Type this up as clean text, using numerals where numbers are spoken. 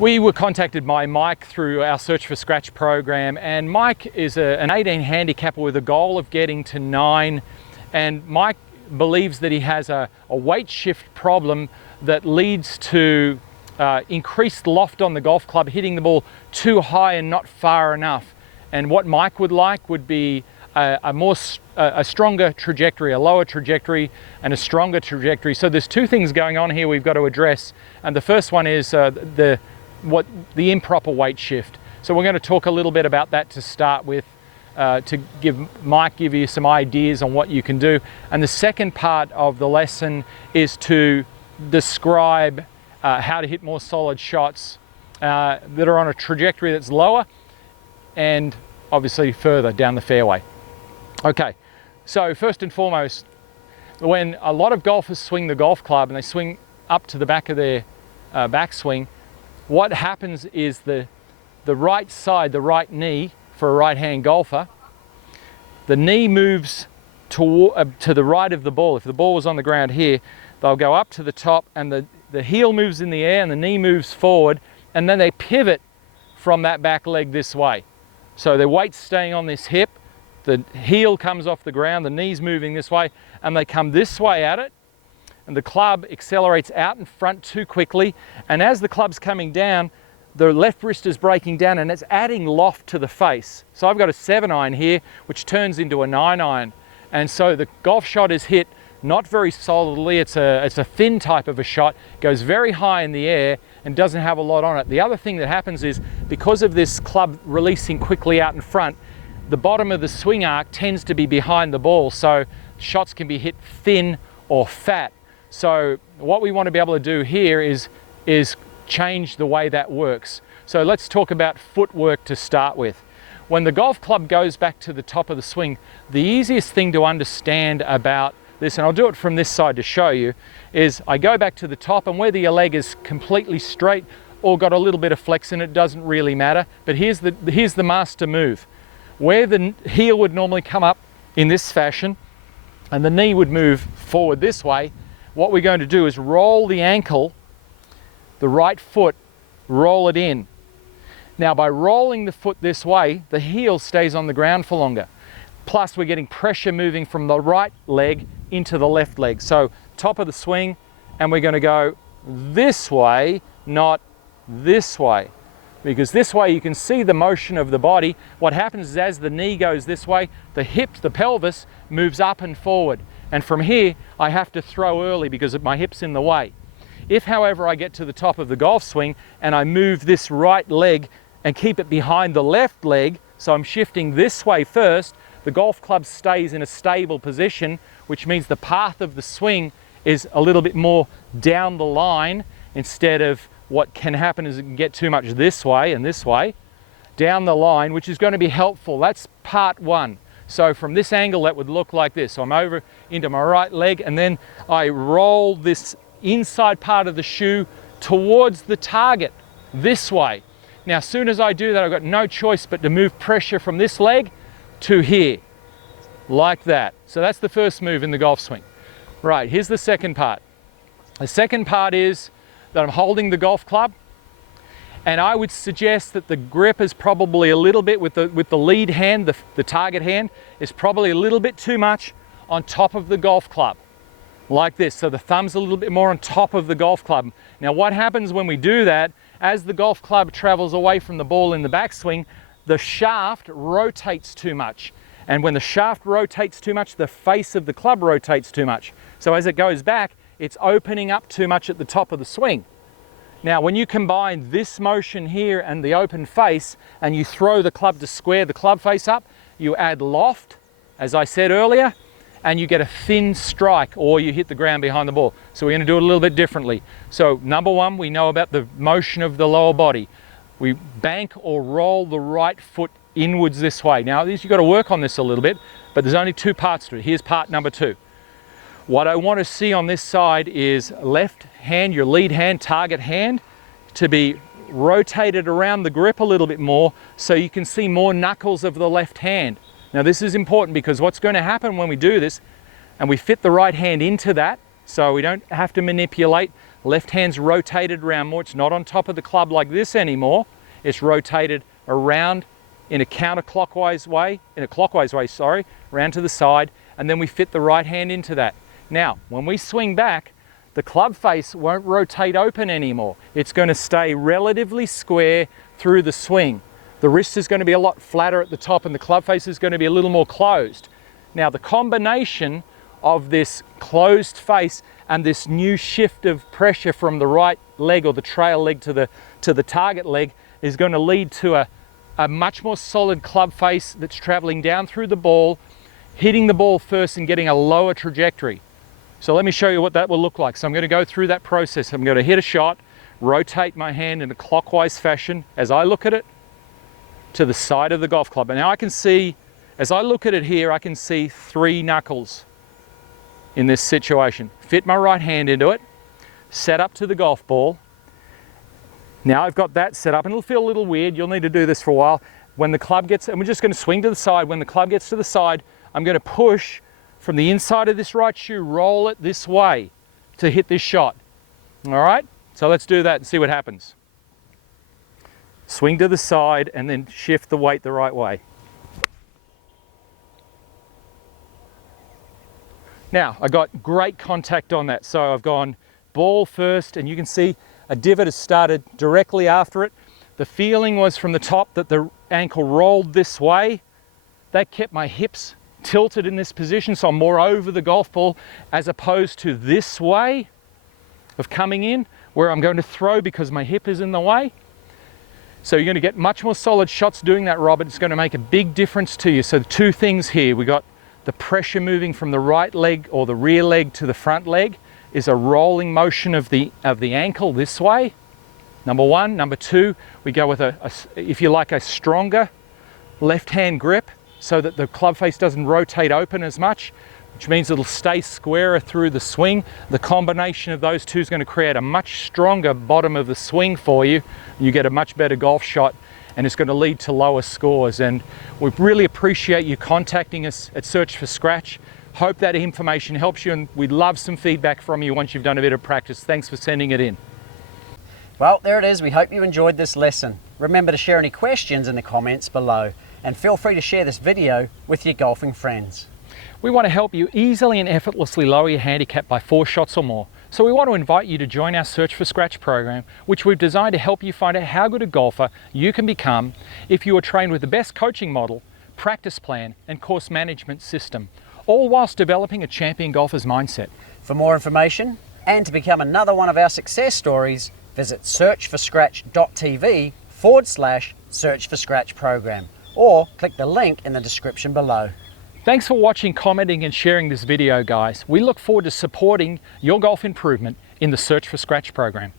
We were contacted by Mike through our Search for Scratch program, and Mike is an 18 handicapper with a goal of getting to 9, and Mike believes that he has a weight shift problem that leads to increased loft on the golf club, hitting the ball too high and not far enough. And what Mike would like would be a stronger trajectory, a lower trajectory and a stronger trajectory. So there's two things going on here we've got to address, and the first one is the improper weight shift. So we're going to talk a little bit about that to start with, to give you some ideas on what you can do. And the second part of the lesson is to describe how to hit more solid shots that are on a trajectory that's lower and obviously further down the fairway. Okay, so first and foremost, when a lot of golfers swing the golf club and they swing up to the back of their backswing, what happens is the right side, the right knee for a right-hand golfer, the knee moves to the right of the ball. If the ball was on the ground here, they'll go up to the top and the heel moves in the air and the knee moves forward, and then they pivot from that back leg this way. So their weight's staying on this hip, the heel comes off the ground, the knee's moving this way, and they come this way at it, and the club accelerates out in front too quickly, and as the club's coming down, the left wrist is breaking down and it's adding loft to the face. So I've got a 7-iron here, which turns into a 9-iron. And so the golf shot is hit not very solidly. It's a thin type of a shot, goes very high in the air and doesn't have a lot on it. The other thing that happens is, because of this club releasing quickly out in front, the bottom of the swing arc tends to be behind the ball. So shots can be hit thin or fat. So what we want to be able to do here is change the way that works. So let's talk about footwork to start with. When the golf club goes back to the top of the swing, the easiest thing to understand about this, and I'll do it from this side to show you, is I go back to the top, and whether your leg is completely straight or got a little bit of flex in it doesn't really matter, but here's the master move. Where the heel would normally come up in this fashion and the knee would move forward this way, what we're going to do is roll the ankle, the right foot, roll it in. Now, by rolling the foot this way, the heel stays on the ground for longer. Plus, we're getting pressure moving from the right leg into the left leg. So, top of the swing, and we're going to go this way, not this way. Because this way you can see the motion of the body. What happens is, as the knee goes this way, the hips, the pelvis, moves up and forward. And from here, I have to throw early because my hip's in the way. If, however, I get to the top of the golf swing and I move this right leg and keep it behind the left leg, so I'm shifting this way first, the golf club stays in a stable position, which means the path of the swing is a little bit more down the line, instead of what can happen is it can get too much this way and this way, down the line, which is going to be helpful. That's part one. So from this angle, that would look like this. So I'm over into my right leg, and then I roll this inside part of the shoe towards the target this way. Now, as soon as I do that, I've got no choice but to move pressure from this leg to here, like that. So that's the first move in the golf swing. Right, here's the second part. The second part is that I'm holding the golf club, and I would suggest that the grip is probably a little bit with the lead hand, the target hand, is probably a little bit too much on top of the golf club, like this. So the thumb's a little bit more on top of the golf club. Now, what happens when we do that, as the golf club travels away from the ball in the backswing, the shaft rotates too much. And when the shaft rotates too much, the face of the club rotates too much. So as it goes back, it's opening up too much at the top of the swing. Now, when you combine this motion here and the open face, and you throw the club to square the club face up, you add loft, as I said earlier, and you get a thin strike, or you hit the ground behind the ball. So we're going to do it a little bit differently. So number one, we know about the motion of the lower body. We bank or roll the right foot inwards this way. Now, you've got to work on this a little bit, but there's only two parts to it. Here's part number two. What I want to see on this side is left hand, your lead hand, target hand, to be rotated around the grip a little bit more, so you can see more knuckles of the left hand. Now, this is important, because what's going to happen when we do this and we fit the right hand into that, so we don't have to manipulate Left hand's rotated around more. It's not on top of the club like this anymore. It's rotated around in a clockwise way, around to the side, and then we fit the right hand into that. Now, when we swing back, the club face won't rotate open anymore. It's going to stay relatively square through the swing. The wrist is going to be a lot flatter at the top and the club face is going to be a little more closed. Now, the combination of this closed face and this new shift of pressure from the right leg or the trail leg to the target leg is going to lead to a much more solid club face that's traveling down through the ball, hitting the ball first and getting a lower trajectory. So let me show you what that will look like. So I'm going to go through that process. I'm going to hit a shot, rotate my hand in a clockwise fashion as I look at it to the side of the golf club. And now I can see, as I look at it here, I can see 3 knuckles in this situation. Fit my right hand into it, set up to the golf ball. Now I've got that set up, and it'll feel a little weird. You'll need to do this for a while. When the club gets, and we're just going to swing to the side. When the club gets to the side, I'm going to push from the inside of this right shoe, roll it this way to hit this shot. All right, so let's do that and see what happens. Swing to the side and then shift the weight the right way. Now, I got great contact on that. So I've gone ball first, and you can see a divot has started directly after it. The feeling was from the top that the ankle rolled this way. That kept my hips tilted in this position, so I'm more over the golf ball as opposed to this way of coming in where I'm going to throw because my hip is in the way. So you're going to get much more solid shots doing that, Robert. It's going to make a big difference to you. So 2 things here. We got the pressure moving from the right leg or the rear leg to the front leg is a rolling motion of the ankle this way. Number 1. Number 2, we go with if you like, a stronger left hand grip, so that the club face doesn't rotate open as much, which means it'll stay squarer through the swing. The combination of those two is going to create a much stronger bottom of the swing for you. You get a much better golf shot, and it's going to lead to lower scores. And we really appreciate you contacting us at Search for Scratch. Hope that information helps you, and we'd love some feedback from you once you've done a bit of practice. Thanks for sending it in. Well, there it is. We hope you enjoyed this lesson. Remember to share any questions in the comments below, and feel free to share this video with your golfing friends. We want to help you easily and effortlessly lower your handicap by 4 shots or more. So we want to invite you to join our Search for Scratch program, which we've designed to help you find out how good a golfer you can become if you are trained with the best coaching model, practice plan, and course management system, all whilst developing a champion golfer's mindset. For more information and to become another one of our success stories, visit searchforscratch.tv/Search for Scratch program, or click the link in the description below. Thanks for watching, commenting and sharing this video, guys. We look forward to supporting your golf improvement in the Search for Scratch program.